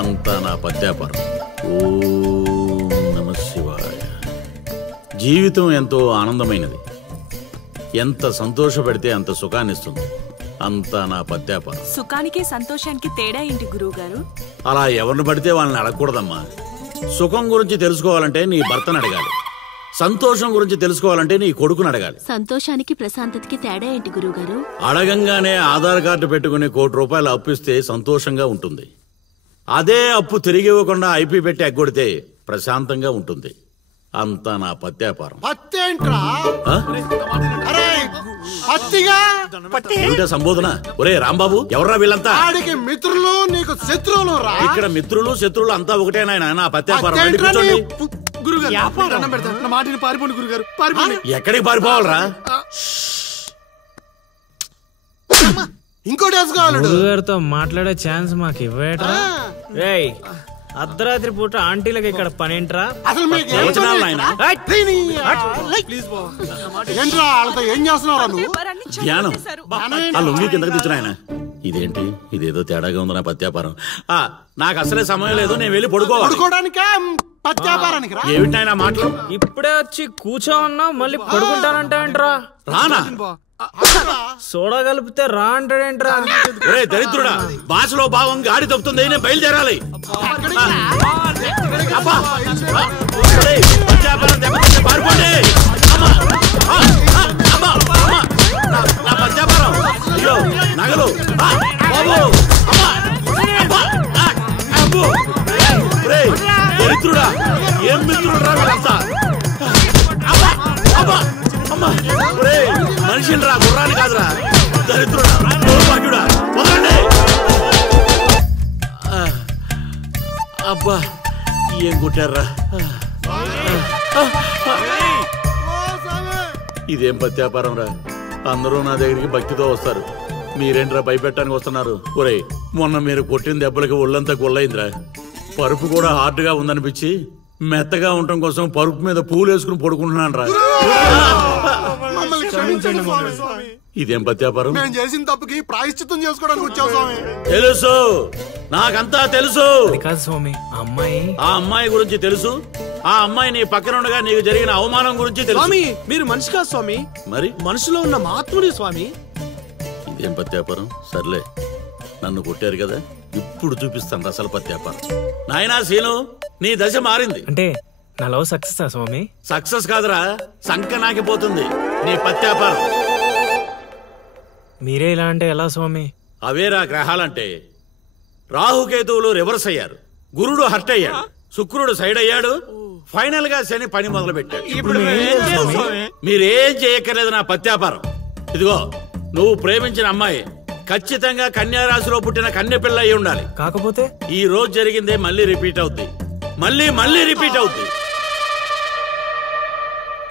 అంతా నా పత్యాపారం. ఓం నమః శివాయ. జీవితం ఎంతో ఆనందమైనది. ఎంత సంతోషపెడితే అంత సుఖాన్నిస్తుంది. అంతా నా పత్యాపారం. సుఖానికి సంతోషానికి తేడా ఏంటి గురువు గారు? అలా ఎవరిని పడితే వాళ్ళని అడగకూడదమ్మా. సుఖం గురించి తెలుసుకోవాలంటే నీ భర్తను అడగాలి. సంతోషం గురించి తెలుసుకోవాలంటే నీ కొడుకుని అడగాలి. సంతోషానికి ప్రశాంతతకి తేడా ఏంటి గురువుగారు? అడగంగానే ఆధార్ కార్డు పెట్టుకుని ₹1,00,00,000 అప్పు ఇస్తే సంతోషంగా ఉంటుంది. అదే అప్పు తిరిగి ఇవ్వకుండా ఐపీ పెట్టి ఎగ్గొడితే ప్రశాంతంగా ఉంటుంది. అంతా నా పత్యాపారం. ఏమిటా సంబోధన? ఒరే రాంబాబు, ఎవర్రా వీళ్ళంతా? మిత్రులు నీకు శత్రువులు. ఇక్కడ మిత్రులు శత్రువులు అంతా ఒకటే నాయన. నా పత్యాపారం. ఎక్కడికి పారిపోవాలరా? ఇంకోటి గురుగారితో మాట్లాడే ఛాన్స్ మాకు ఇవ్వేట్రా? రేయ్, అర్ధరాత్రి పూట ఆంటీలకి ఇక్కడ పనేంట్రా? అసలు ఏం చేస్తున్నారు? జ్ఞానం ఆ లొంగి కిందకి తెచ్చిన ఆయన. ఇదేంటి, ఇదేదో తేడాగా ఉంది నా పత్యాపారం. నాకు అసలే సమయం లేదు, నేను వెళ్ళి పడుకోవడానికి. ఏమిటి ఆయన మాటలు? ఇప్పుడే వచ్చి కూర్చో ఉన్నావు, మళ్ళీ పడుకుంటానంటావేంట్రా? రానా? సోడా కలిపితే రా అంటాడేంట్రా? దరిద్రుడా, భాషలో భావం గాడి తప్పుతుంది. నేను బయలుదేరాలి. నగలు దరిద్రుడా, ఏం మిత్రుడు రా వీళ్ళంతా. మనిషిని రా, గుర్రాన్ని కాదురా. దరిద్రుడా, దౌర్భాగ్యుడా, వదలండి. అబ్బా, ఏం కొట్టారా? ఇదేం పత్యాపారం రా. అందరూ నా దగ్గరికి భక్తితో వస్తారు, మీరేంట్రా భయపెట్టడానికి వస్తున్నారు? ఒరే, మొన్న మీరు కొట్టిన దెబ్బలకి ఒళ్ళంతా గుల్లైందిరా. పరుపు కూడా హార్డ్గా ఉందనిపించి మెత్తగా ఉండటం కోసం పరుపు మీద పూలు వేసుకుని పడుకుంటున్నాను రా. ఇదేం పత్యాపారం? నేను చేసిన తప్పుకి ప్రాయశ్చిత్తం చేసుకోవడానికి వచ్చావు స్వామి. తెలుసు, నాకంతా తెలుసు. స్వామి, ఆ అమ్మాయి గురించి తెలుసు. ఆ అమ్మాయి నీ పక్కన ఉండగా నీకు జరిగిన అవమానం గురించి తెలుసు. స్వామి, మీరు మనిషి కాదు స్వామి, మరి మనసులో ఉన్న మహాత్ముడి స్వామి. ఇదేం పత్యాపారం? సర్లే, నన్ను కొట్టారు కదా, ఇప్పుడు చూపిస్తాను అసలు పత్యాపారం. నాయనా సీను, నీ దశ మారింది. అంటే నా లవ్ సక్సెస్ స్వామి? సక్సెస్ కాదురా, సంక నాకిపోతుంది నీ పత్యాపారం. మీరే ఇలా అంటే ఎలా స్వామి? అవేరా గ్రహాలంటే. రాహుకేతువులు రివర్స్ అయ్యారు, గురుడు హర్ట్ అయ్యాడు, శుక్రుడు సైడ్ అయ్యాడు, ఫైనల్ గా శని పని మొదలు పెట్టాడు. మీరేం చేయక్కర్లేదు నా పత్యాపారం. ఇదిగో, నువ్వు ప్రేమించిన అమ్మాయి ఖచ్చితంగా కన్యారాశిలో పుట్టిన కన్య పిల్ల అయి ఉండాలి. కాకపోతే ఈ రోజు జరిగిందే మళ్ళీ రిపీట్ అవుద్ది, మళ్ళీ రిపీట్ అవుద్ది.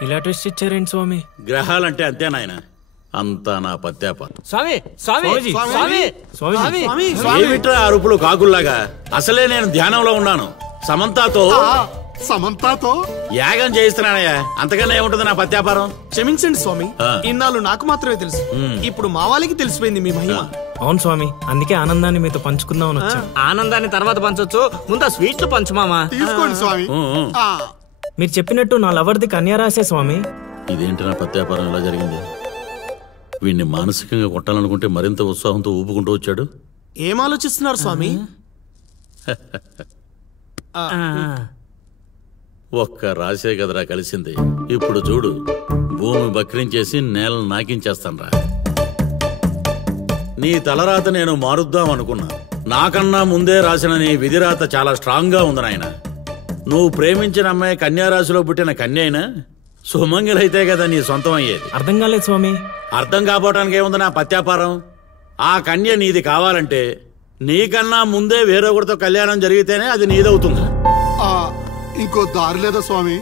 ఇలా ట్విస్ట్ ఇచ్చారేంటి స్వామి? గ్రహాలంటే అంతే నాయన, అంతా నా పత్యాపారం. ఏమిట్రా అరుపులు కాకుల్లాగా? అసలే నేను ధ్యానంలో ఉన్నాను. సమంతాతో యాగం చేయిస్తున్నానయ్యా, అంతకన్నా ఏముంటుంది నా పత్యాపారం? క్షమించండి స్వామి, ఇన్నాళ్ళు నాకు మాత్రమే తెలుసు, ఇప్పుడు మా వాళ్ళకి తెలిసిపోయింది మీ మహిమ. అవును స్వామి, అందుకే ఆనందాన్ని మీతో పంచుకుందామని వచ్చా. ఆనందాన్ని తర్వాత పంచొచ్చు, ముందు స్వీట్లు పంచు మామా. తీసుకోండి స్వామి. మీరు చెప్పినట్టు నా లవర్ది కన్యారాశే స్వామి. ఇదేంటి నా పత్యాపారం ఎలా జరిగింది? వీడిని మానసికంగా కొట్టాలనుకుంటే మరింత ఉత్సాహంతో ఊపుకుంటూ వచ్చాడు. ఏం ఆలోచిస్తున్నారు స్వామి? ఒక్క రాసే కదరా కలిసింది. ఇప్పుడు చూడు, భూమి బక్రించేసి నేలను నాకించేస్తాను రా. నీ తలరాత నేను మారుద్దాం అనుకున్నా, నాకన్నా ముందే రాసిన నీ విధిరాత చాలా స్ట్రాంగ్ గా ఉంది నాయన. నువ్వు ప్రేమించిన అమ్మాయి కన్యారాశిలో పుట్టిన కన్య అయినా సుమంగిలైతే కదా నీ సొంతం అయ్యేది. అర్థం కాలేదు స్వామి. అర్థం కాపోవటానికి ఏముంది నా పత్యాపారం? ఆ కన్య నీది కావాలంటే నీకన్నా ముందే వేరొకరితో కళ్యాణం జరిగితేనే అది నీదవుతుంది. ఇంకో దారి లేదా స్వామి?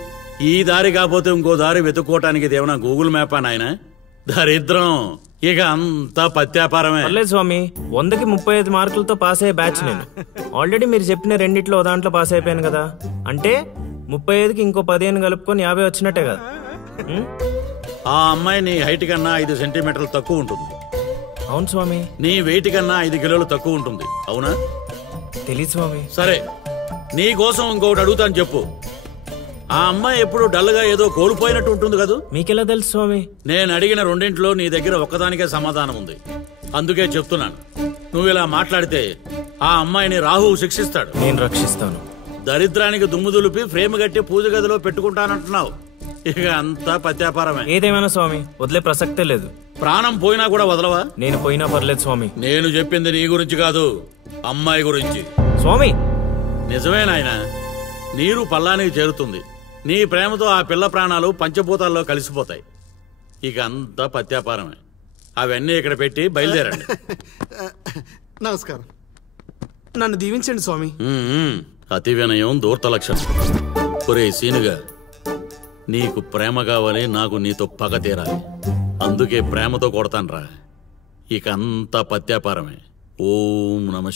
ఈ దారి కాకపోతే ఇంకో దారి వెతుక్కోవటానికి ఇదేమన్నా గూగుల్ మ్యాపా నాయన? దరిద్రం, ఇక అంతా పత్యాపారమే. పర్లేదు స్వామి, 100కి 35 మార్కులతో పాస్ అయ్యే బ్యాచ్ నేను. ఆల్రెడీ మీరు చెప్పిన రెండిట్లో దాంట్లో పాస్ అయిపోయాను కదా, అంటే 35కి ఇంకో 15 కలుపుకొని 50 వచ్చినట్టే కదా. ఆ అమ్మాయి నీ హైట్ కన్నా 5 సెంటీమీటర్లు తక్కువ ఉంటుంది. అవును స్వామి. నీ వెయిట్ కన్నా 5 కిలోలు తక్కువ ఉంటుంది. అవునా? తెలీదు స్వామి. సరే నీ కోసం ఇంకొకటి అడుగుతాను చెప్పు. ఆ అమ్మాయి ఎప్పుడు డల్గా ఏదో కోల్పోయినట్టు ఉంటుంది కదూ? మీకెలా తెలుసు స్వామి? నేను అడిగిన రెండింటిలో నీ దగ్గర ఒక్కదానికే సమాధానం ఉంది. అందుకే చెప్తున్నాను, నువ్వు ఇలా మాట్లాడితే ఆ అమ్మాయిని రాహువు శిక్షిస్తాడు. నేను రక్షిస్తాను. దరిద్రానికి దుమ్ము దులిపి ఫ్రేమ్ కట్టి పూజ గదిలో పెట్టుకుంటానంటున్నావు. ఇక అంతా పత్యాపారమే. ఏదేమైనా స్వామి వదిలే ప్రసక్తే లేదు. ప్రాణం పోయినా కూడా వదలవా? నేను పోయినా పర్లేదు స్వామి. నేను చెప్పింది నీ గురించి కాదు, అమ్మాయి గురించి. స్వామి నిజమే నాయనా, నీరు పల్లానికి చేరుతుంది. నీ ప్రేమతో ఆ పిల్ల ప్రాణాలు పంచభూతాల్లో కలిసిపోతాయి. ఇక అంతా పత్యాపారమే. అవన్నీ ఇక్కడ పెట్టి బయలుదేరండి. నమస్కారం. నన్ను దీవించండి స్వామి. అతి వినయం దూర్త లక్షణం. ఒరే సీనుగా, నీకు ప్రేమ కావాలి, నాకు నీతో పగ తీరాలి. అందుకే ప్రేమతో కొడతాన్రా. ఇక అంతా పత్యాపారమే. ఓం నమ